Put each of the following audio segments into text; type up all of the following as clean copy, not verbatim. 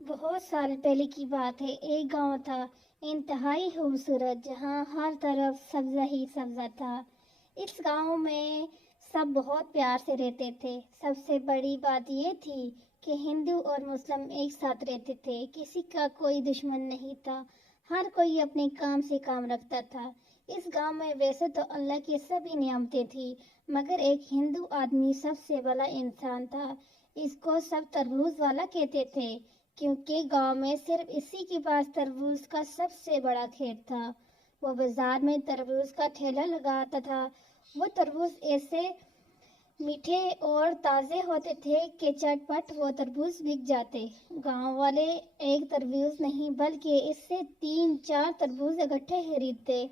بہت سال پہلے کی بات ہے، ایک گاؤں تھا انتہائی خوبصورت، جہاں ہر طرف سبزہ ہی سبزہ تھا۔ اس گاؤں میں سب بہت پیار سے رہتے تھے۔ سب سے بڑی بات یہ تھی کہ ہندو اور مسلم ایک ساتھ رہتے تھے، کسی کا کوئی دشمن نہیں تھا، ہر کوئی اپنے کام سے کام رکھتا تھا۔ اس گاؤں میں ویسے تو اللہ کی سبھی نعمتیں تھیں، مگر ایک ہندو آدمی سب سے بڑا انسان تھا۔ اس کو سب تربوز والا کہتے تھے، کیونکہ گاؤں میں صرف اسی کے پاس تربوز کا سب سے بڑا کھیت تھا۔ وہ بازار میں تربوز کا ٹھیلا لگاتا تھا۔ وہ تربوز ایسے میٹھے اور تازے ہوتے تھے کہ چٹ پٹ وہ تربوز بک جاتے۔ گاؤں والے ایک تربوز نہیں بلکہ اس سے 3-4 تربوز اکٹھے خریدتے۔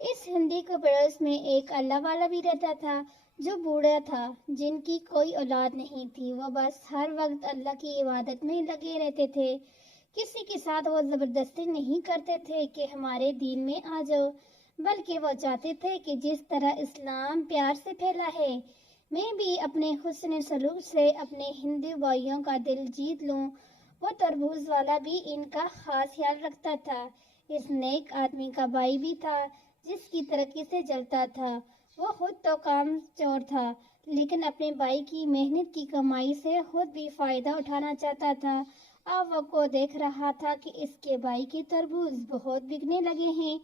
اس ہندی کے پڑوس میں ایک اللہ والا بھی رہتا تھا، جو بوڑھا تھا، جن کی کوئی اولاد نہیں تھی۔ وہ بس ہر وقت اللہ کی عبادت میں لگے رہتے تھے۔ کسی کے ساتھ وہ زبردستی نہیں کرتے تھے کہ ہمارے دین میں آ جاؤ، بلکہ وہ چاہتے تھے کہ جس طرح اسلام پیار سے پھیلا ہے، میں بھی اپنے حسن سلوک سے اپنے ہندو بھائیوں کا دل جیت لوں۔ وہ تربوز والا بھی ان کا خاص خیال رکھتا تھا۔ اس نیک آدمی کا بھائی بھی تھا، جس کی ترقی سے جلتا تھا۔ وہ خود تو کام چور تھا، لیکن اپنے بھائی کی محنت کی کمائی سے خود بھی فائدہ اٹھانا چاہتا تھا۔ اب وہ کو دیکھ رہا تھا کہ اس کے بھائی کے تربوز بہت بکنے لگے ہیں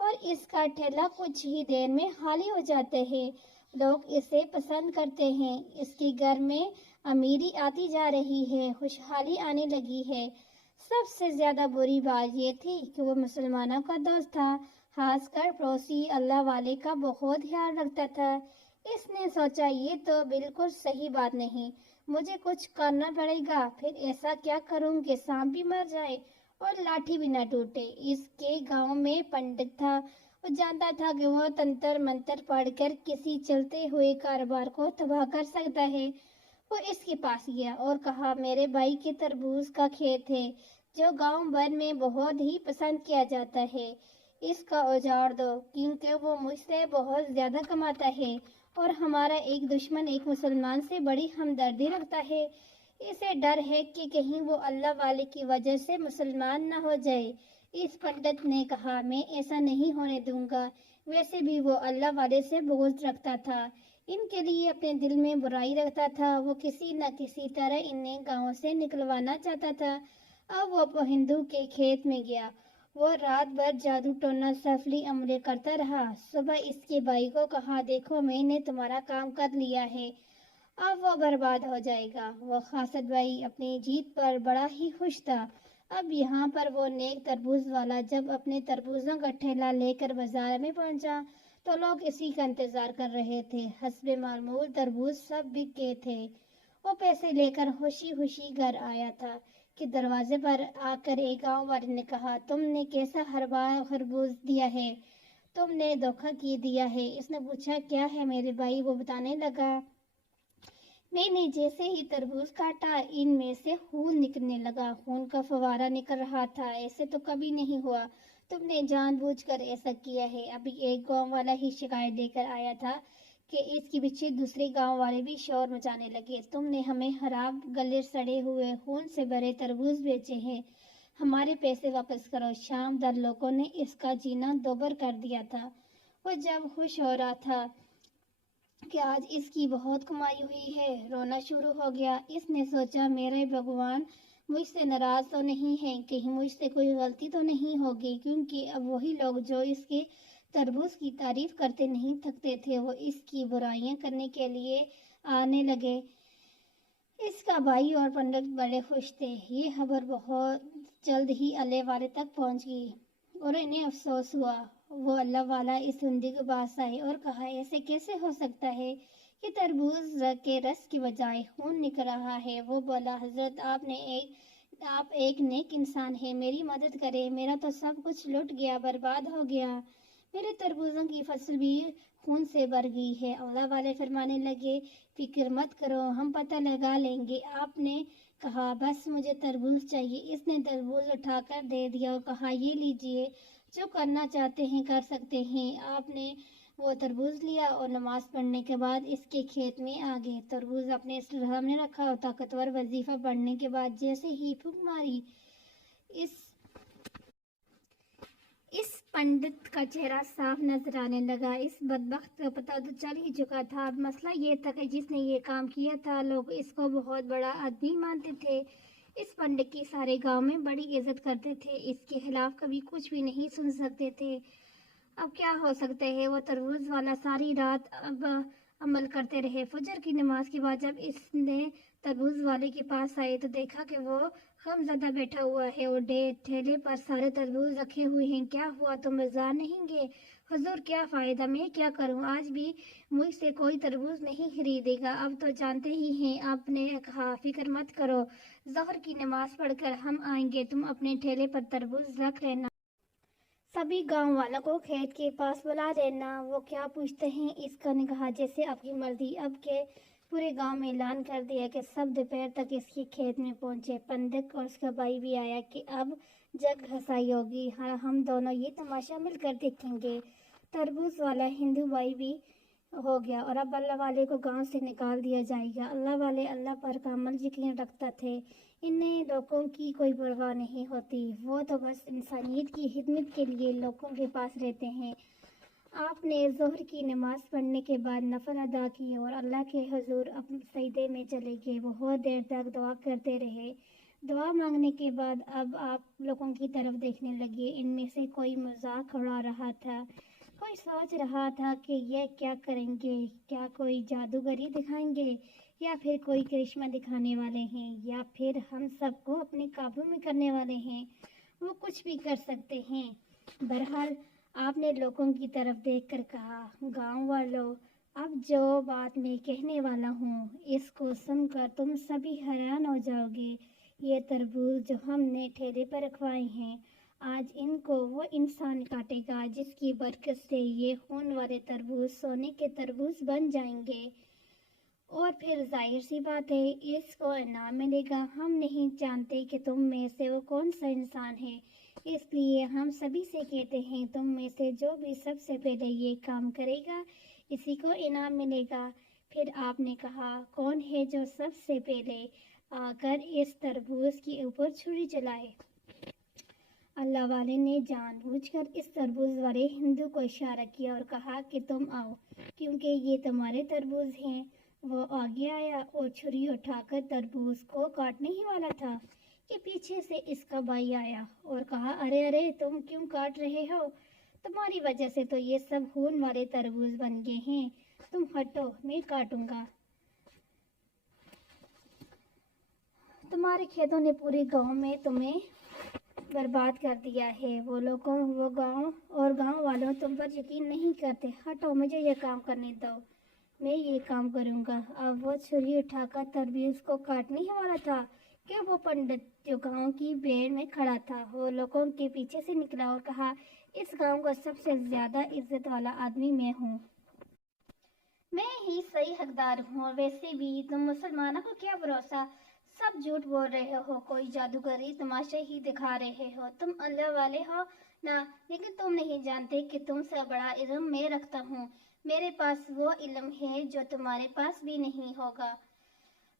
اور اس کا ٹھیلا کچھ ہی دیر میں خالی ہو جاتے ہیں۔ لوگ اسے پسند کرتے ہیں، اس کے گھر میں امیری آتی جا رہی ہے، خوشحالی آنے لگی ہے۔ سب سے زیادہ بری بات یہ تھی کہ وہ مسلمانوں کا دوست تھا، خاص کر پڑوسی اللہ والے کا بہت خیال رکھتا تھا۔ اس نے سوچا یہ تو بالکل صحیح بات نہیں، مجھے کچھ کرنا پڑے گا۔ پھر ایسا کیا کروں کہ سانپ بھی مر جائے اور لاٹھی بھی نہ ٹوٹے۔ اس کے گاؤں میں پنڈت تھا، وہ جانتا تھا کہ وہ تنتر منتر پڑھ کر کسی چلتے ہوئے کاروبار کو تباہ کر سکتا ہے۔ وہ اس کے پاس گیا اور کہا، میرے بھائی کے تربوز کا کھیت ہے، جو گاؤں بھر میں بہت ہی پسند کیا جاتا ہے، اس کا اجاڑ دو، کیونکہ وہ مجھ سے بہت زیادہ کماتا ہے اور ہمارا ایک دشمن ایک مسلمان سے بڑی ہمدردی رکھتا ہے۔ اسے ڈر ہے کہ کہیں وہ اللہ والے کی وجہ سے مسلمان نہ ہو جائے۔ اس پنڈت نے کہا، میں ایسا نہیں ہونے دوں گا۔ ویسے بھی وہ اللہ والے سے بغض رکھتا تھا، ان کے لیے اپنے دل میں برائی رکھتا تھا۔ وہ کسی نہ کسی طرح انہیں گاؤں سے نکلوانا چاہتا تھا۔ اب وہ ہندو کے کھیت میں گیا۔ وہ رات بھر جادو ٹونا سفلی عملے کرتا رہا۔ صبح اس کے بھائی کو کہا، دیکھو میں نے تمہارا کام کر لیا ہے، اب وہ برباد ہو جائے گا۔ وہ خاصد بھائی اپنی جیت پر بڑا ہی خوش تھا۔ اب یہاں پر وہ نیک تربوز والا جب اپنے تربوزوں کا ٹھیلا لے کر بازار میں پہنچا تو لوگ اسی کا انتظار کر رہے تھے۔ حسب معمول تربوز سب بک گئے تھے۔ وہ پیسے لے کر خوشی خوشی گھر آیا تھا کہ دروازے پر آ کر ایک گاؤں والے نے کہا، تم نے کیسا خربوز دیا ہے، تم نے دھوکہ کی دیا ہے۔ اس نے پوچھا، کیا ہے میرے بھائی؟ وہ بتانے لگا، میں نے جیسے ہی تربوز کاٹا ان میں سے خون نکلنے لگا، خون کا فوارہ نکل رہا تھا، ایسے تو کبھی نہیں ہوا، تم نے جان بوجھ کر ایسا کیا ہے۔ ابھی ایک گاؤں والا ہی شکایت لے کر آیا تھا کہ اس کے پیچھے دوسرے گاؤں والے بھی شور مچانے لگے، تم نے ہمیں خراب گلے سڑے ہوئے خون سے بھرے تربوز بیچے ہیں، ہمارے پیسے واپس کرو۔ شام در لوگوں نے اس کا جینا دوبر کر دیا تھا۔ وہ جب خوش ہو رہا تھا کہ آج اس کی بہت کمائی ہوئی ہے، رونا شروع ہو گیا۔ اس نے سوچا، میرے بھگوان مجھ سے ناراض تو نہیں ہے، کہیں مجھ سے کوئی غلطی تو نہیں ہوگی، کیونکہ اب وہی لوگ جو اس کے تربوز کی تعریف کرتے نہیں تھکتے تھے، وہ اس کی برائیاں کرنے کے لیے آنے لگے۔ اس کا بھائی اور پنڈت بڑے خوش تھے۔ یہ خبر بہت جلد ہی اللہ والے تک پہنچ گئی اور انہیں افسوس ہوا۔ وہ اللہ والا اس ہندو کے پاس آئے اور کہا، ایسے کیسے ہو سکتا ہے کہ تربوز کے رس کی بجائے خون نکل رہا ہے؟ وہ بولا، حضرت آپ ایک نیک انسان ہیں، میری مدد کریں، میرا تو سب کچھ لٹ گیا، برباد ہو گیا، میرے تربوزوں کی فصل بھی خون سے بھر گئی ہے۔ اللہ والے فرمانے لگے، فکر مت کرو، ہم پتہ لگا لیں گے۔ آپ نے کہا، بس مجھے تربوز چاہیے۔ اس نے تربوز اٹھا کر دے دیا اور کہا، یہ لیجئے، جو کرنا چاہتے ہیں کر سکتے ہیں۔ آپ نے وہ تربوز لیا اور نماز پڑھنے کے بعد اس کے کھیت میں آ گئے۔ تربوز اپنے سامنے رکھا اور طاقتور وظیفہ پڑھنے کے بعد جیسے ہی پھونک ماری، اس پنڈت کا چہرہ صاف نظر آنے لگا۔ اس بدبخت کا پتہ تو چل ہی چکا تھا۔ اب مسئلہ یہ تھا کہ جس نے یہ کام کیا تھا لوگ اس کو بہت بڑا آدمی مانتے تھے۔ اس پنڈت کی سارے گاؤں میں بڑی عزت کرتے تھے، اس کے خلاف کبھی کچھ بھی نہیں سن سکتے تھے۔ اب کیا ہو سکتا ہے؟ وہ تربوز والا ساری رات اب عمل کرتے رہے۔ فجر کی نماز کے بعد جب اس نے تربوز والے کے پاس آئے تو دیکھا کہ وہ غم زدہ بیٹھا ہوا ہے اور ٹھیلے پر سارے تربوز رکھے ہوئے ہیں۔ کیا ہوا، تم بازار نہیں گئے؟ حضور کیا فائدہ، میں کیا کروں، آج بھی مجھ سے کوئی تربوز نہیں خریدے گا۔ اب تو جانتے ہی ہیں، آپ نے کہا فکر مت کرو، ظہر کی نماز پڑھ کر ہم آئیں گے، تم اپنے ٹھیلے پر تربوز رکھ لینا۔ سبھی گاؤں والوں کو کھیت کے پاس بلا لینا۔ وہ کیا پوچھتے ہیں، اس کا نے کہا جیسے آپ کی مرضی۔ اب کے پورے گاؤں میں اعلان کر دیا کہ سب دوپہر تک اس کے کھیت میں پہنچے۔ پنڈت اور اس کا بھائی بھی آیا کہ اب جگ ہنسائی ہوگی، ہم دونوں یہ تماشا مل کر دیکھیں گے۔ تربوز والا ہندو بھائی بھی ہو گیا اور اب اللہ والے کو گاؤں سے نکال دیا جائے گا۔ اللہ والے اللہ پر کامل یقین رکھتا تھے، انہیں لوگوں کی کوئی پرواہ نہیں ہوتی، وہ تو بس انسانیت کی خدمت کے لیے لوگوں کے پاس رہتے ہیں۔ آپ نے ظہر کی نماز پڑھنے کے بعد نفل ادا کیے اور اللہ کے حضور اپنے سجدے میں چلے گئے۔ بہت دیر تک دعا کرتے رہے۔ دعا مانگنے کے بعد اب آپ لوگوں کی طرف دیکھنے لگے۔ ان میں سے کوئی مذاق اڑا رہا تھا، کوئی سوچ رہا تھا کہ یہ کیا کریں گے، کیا کوئی جادوگری دکھائیں گے یا پھر کوئی کرشمہ دکھانے والے ہیں یا پھر ہم سب کو اپنے قابو میں کرنے والے ہیں، وہ کچھ بھی کر سکتے ہیں۔ بہرحال آپ نے لوگوں کی طرف دیکھ کر کہا، گاؤں والوں، اب جو بات میں کہنے والا ہوں اس کو سن کر تم سبھی حیران ہو جاؤ گے۔ یہ تربوز جو ہم نے ٹھیلے پر رکھوائے ہیں، آج ان کو وہ انسان کاٹے گا جس کی برکت سے یہ خون والے تربوز سونے کے تربوز بن جائیں گے، اور پھر ظاہر سی بات ہے اس کو انعام ملے گا۔ ہم نہیں جانتے کہ تم میں سے وہ کون سا انسان ہے، اس لیے ہم سبھی سے کہتے ہیں تم میں سے جو بھی سب سے پہلے یہ کام کرے گا اسی کو انعام ملے گا۔ پھر آپ نے کہا، کون ہے جو سب سے پہلے آ کر اس تربوز کے اوپر چھری چلائے؟ اللہ والے نے جان بوجھ کر اس تربوز والے ہندو کو اشارہ کیا اور کہا کہ تم آؤ، کیونکہ یہ تمہارے تربوز ہیں۔ وہ آگے آیا اور چھری اٹھا کر تربوز کو کاٹنے ہی والا تھا کہ پیچھے سے اس کا بھائی آیا اور کہا، ارے ارے، تم کیوں کاٹ رہے ہو؟ تمہاری وجہ سے تو یہ سب خون والے تربوز بن گئے ہیں، تم ہٹو، میں کاٹوں گا۔ تمہارے کھیتوں نے پورے گاؤں میں تمہیں برباد کر دیا ہے، وہ گاؤں والوں تم پر یقین نہیں کرتے، ہٹو، مجھے یہ کام کرنے دو، میں یہ کام کروں گا۔ اب وہ چھری اٹھا کر تربوز کو کاٹنے ہی والا تھا کہ وہ پنڈت جو گاؤں کی بھیڑ میں کھڑا تھا وہ لوگوں کے پیچھے سے نکلا اور کہا، اس گاؤں کا سب سے زیادہ عزت والا آدمی میں ہوں، میں ہی صحیح حقدار ہوں، اور ویسے بھی تم مسلمانوں کو کیا بھروسہ، سب جھوٹ بول رہے ہو، کوئی جادوگری تماشے ہی دکھا رہے ہو، تم اللہ والے ہو نا، لیکن تم نہیں جانتے کہ تم سے بڑا علم میں رکھتا ہوں، میرے پاس وہ علم ہے جو تمہارے پاس بھی نہیں ہوگا۔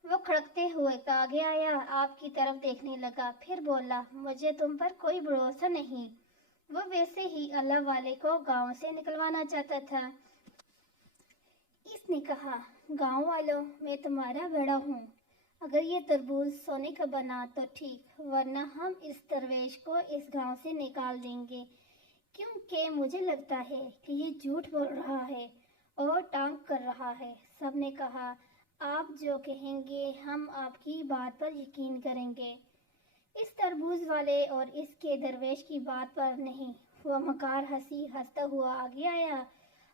وہ کھڑکتے ہوئے آگے آیا، آپ کی طرف دیکھنے لگا، پھر بولا، مجھے تم پر کوئی بھروسہ نہیں۔ وہ ویسے ہی اللہ والے کو گاؤں سے نکلوانا چاہتا تھا۔ اس نے کہا، گاؤں والوں، میں تمہارا بڑا ہوں، اگر یہ تربوز سونے کا بنا تو ٹھیک، ورنہ ہم اس درویش کو اس گاؤں سے نکال دیں گے، کیونکہ مجھے لگتا ہے کہ یہ جھوٹ بول رہا ہے اور ٹانگ کر رہا ہے۔ سب نے کہا، آپ جو کہیں گے ہم آپ کی بات پر یقین کریں گے۔ اس تربوز والے اور اس کے درویش کی بات پر نہیں، وہ مکار ہنسی ہنستا ہوا آگے آیا۔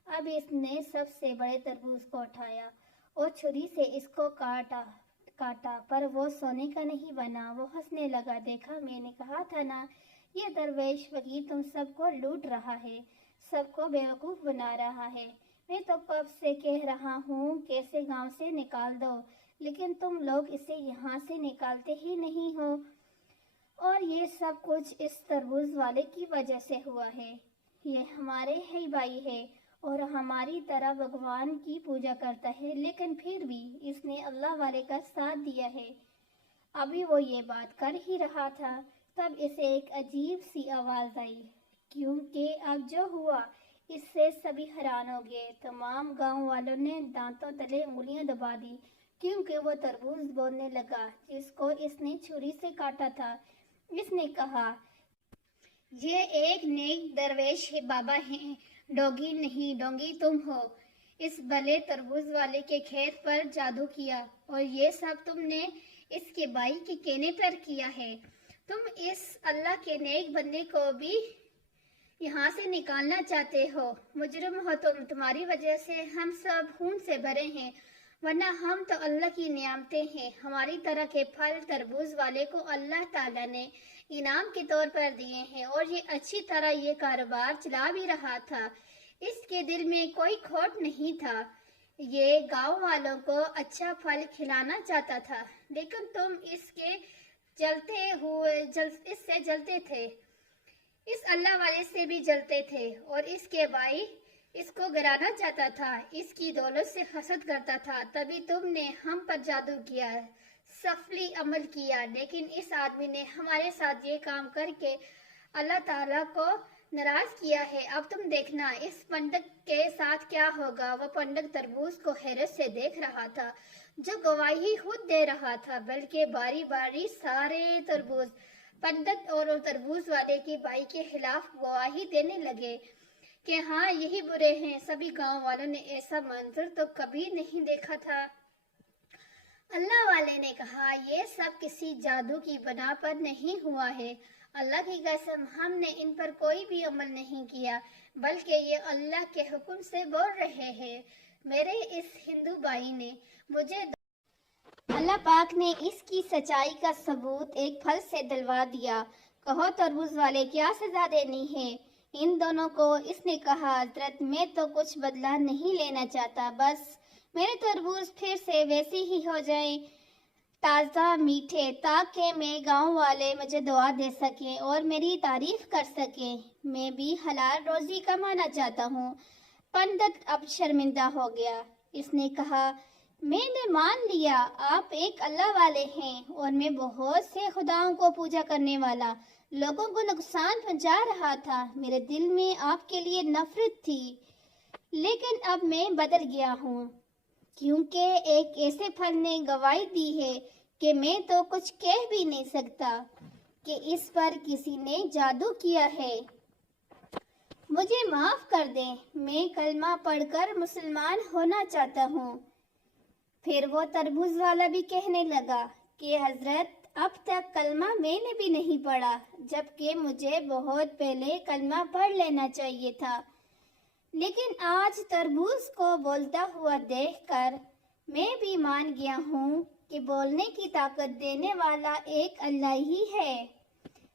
اب اس نے سب سے بڑے تربوز کو اٹھایا اور چھری سے اس کو کاٹا، پر وہ سونے کا نہیں بنا۔ وہ ہنسنے لگا، دیکھا، میں نے کہا تھا نا، یہ درویش فقیر تم سب کو لوٹ رہا ہے، سب کو بیوقوف بنا رہا ہے، میں تو کب سے کہہ رہا ہوں کہ اسے گاؤں سے نکال دو، لیکن تم لوگ اسے یہاں سے نکالتے ہی نہیں ہو، اور یہ سب کچھ اس تربوز والے کی وجہ سے ہوا ہے، یہ ہمارے ہی بھائی ہے اور ہماری طرح بھگوان کی پوجا کرتا ہے، لیکن پھر بھی اس نے اللہ والے کا ساتھ دیا ہے۔ ابھی وہ یہ بات کر ہی رہا تھا، تب اسے ایک عجیب سی آواز آئی، کیونکہ اب جو ہوا اس سے سبھی حیران ہو گئے۔ تمام گاؤں والوں نے دانتوں تلے انگلیاں دبا دی، کیونکہ وہ تربوز بولنے لگا جس کو اس نے چھری سے کاٹا تھا۔ اس نے کہا، یہ ایک نیک درویش بابا ہیں، ڈوگی نہیں، ڈونگی تم ہو۔ اس بھلے تربوز والے کے کھیت پر جادو کیا، اور یہ سب تم نے اس کے بھائی کے کہنے پر کیا ہے۔ تم اس اللہ کے نیک بندے کو بھی یہاں سے نکالنا چاہتے ہو۔ مجرم ہو تم، تمہاری وجہ سے ہم سب خون سے بھرے ہیں، ورنہ ہم تو اللہ کی نعمتیں ہیں۔ ہماری طرح کے پھل تربوز والے کو اللہ تعالیٰ نے انعام کے طور پر دیے ہیں، اور یہ اچھی طرح یہ کاروبار چلا بھی رہا تھا۔ اس کے دل میں کوئی کھوٹ نہیں تھا، یہ گاؤں والوں کو اچھا پھل کھلانا چاہتا تھا، لیکن تم اس سے جلتے تھے، اس اللہ والے سے بھی جلتے تھے، اور اس کے بھائی اس کو گرانا چاہتا تھا، اس کی دولت سے حسد کرتا تھا۔ تبھی تم نے ہم پر جادو کیا، سفلی عمل کیا، لیکن اس آدمی نے ہمارے ساتھ یہ کام کر کے اللہ تعالیٰ کو ناراض کیا ہے۔ اب تم دیکھنا اس پنڈت کے ساتھ کیا ہوگا۔ وہ پنڈت تربوز کو حیرت سے دیکھ رہا تھا، جو گواہی خود دے رہا تھا، بلکہ باری باری سارے تربوز پنڈت اور تربوز والے کے بھائی کے خلاف گواہی دینے لگے کہ ہاں یہی برے ہیں۔ سبھی گاؤں والوں نے ایسا منظر تو کبھی نہیں دیکھا تھا۔ اللہ والے نے کہا، یہ سب کسی جادو کی بنا پر نہیں ہوا ہے۔ اللہ کی قسم، ہم نے ان پر کوئی بھی عمل نہیں کیا، بلکہ یہ اللہ کے حکم سے بول رہے ہیں۔ میرے اس ہندو بھائی نے مجھے اللہ پاک نے اس کی سچائی کا ثبوت ایک پھل سے دلوا دیا۔ کہو تربوز والے، کیا سزا دینی ہے ان دونوں کو؟ اس نے کہا، حضرت میں تو کچھ بدلہ نہیں لینا چاہتا، بس میرے تربوز پھر سے ویسے ہی ہو جائیں، تازہ میٹھے، تاکہ میں گاؤں والے مجھے دعا دے سکیں اور میری تعریف کر سکیں۔ میں بھی حلال روزی کمانا چاہتا ہوں۔ پنڈت اب شرمندہ ہو گیا۔ اس نے کہا، میں نے مان لیا آپ ایک اللہ والے ہیں، اور میں بہت سے خداؤں کو پوجا کرنے والا لوگوں کو نقصان پہنچا رہا تھا۔ میرے دل میں آپ کے لیے نفرت تھی، لیکن اب میں بدل گیا ہوں، کیونکہ ایک ایسے پھل نے گواہی دی ہے کہ میں تو کچھ کہہ بھی نہیں سکتا کہ اس پر کسی نے جادو کیا ہے۔ مجھے معاف کر دیں، میں کلمہ پڑھ کر مسلمان ہونا چاہتا ہوں۔ پھر وہ تربوز والا بھی کہنے لگا کہ حضرت، اب تک کلمہ میں نے بھی نہیں پڑھا، جبکہ مجھے بہت پہلے کلمہ پڑھ لینا چاہیے تھا، لیکن آج تربوز کو بولتا ہوا دیکھ کر میں بھی مان گیا ہوں کہ بولنے کی طاقت دینے والا ایک اللہ ہی ہے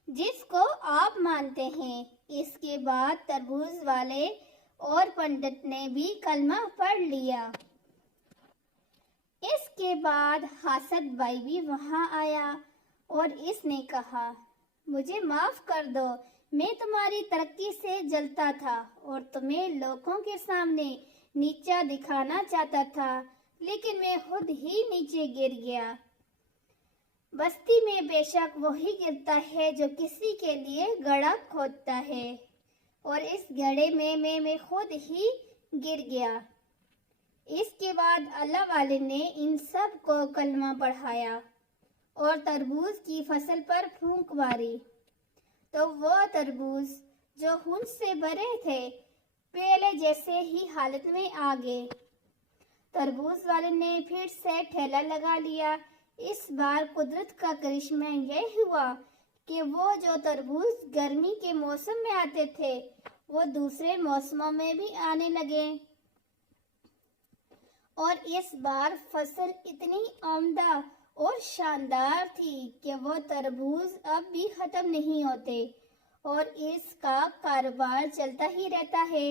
جس کو آپ مانتے ہیں۔ اس کے بعد تربوز والے اور پنڈت نے بھی کلمہ پڑھ لیا۔ اس کے بعد حاسد بھائی بھی وہاں آیا اور اس نے کہا، مجھے معاف کر دو، میں تمہاری ترقی سے جلتا تھا اور تمہیں لوگوں کے سامنے نیچا دکھانا چاہتا تھا، لیکن میں خود ہی نیچے گر گیا۔ بستی میں بے شک وہی گرتا ہے جو کسی کے لیے گڑھا کھودتا ہے، اور اس گڑھے میں خود ہی گر گیا۔ اس کے بعد اللہ والے نے ان سب کو کلمہ پڑھایا اور تربوز کی فصل پر پھونک ماری، تو وہ تربوز جو خون سے بھرے تھے پہلے جیسے ہی حالت میں آ گئے۔ تربوز والے نے پھر سے ٹھیلا لگا لیا۔ اس بار قدرت کا کرشمہ یہ ہوا کہ وہ جو تربوز گرمی کے موسم میں آتے تھے وہ دوسرے موسموں میں بھی آنے لگے، اور اس بار فصل اتنی عمدہ اور شاندار تھی کہ وہ تربوز اب بھی ختم نہیں ہوتے، اور اس کا کاروبار چلتا ہی رہتا ہے۔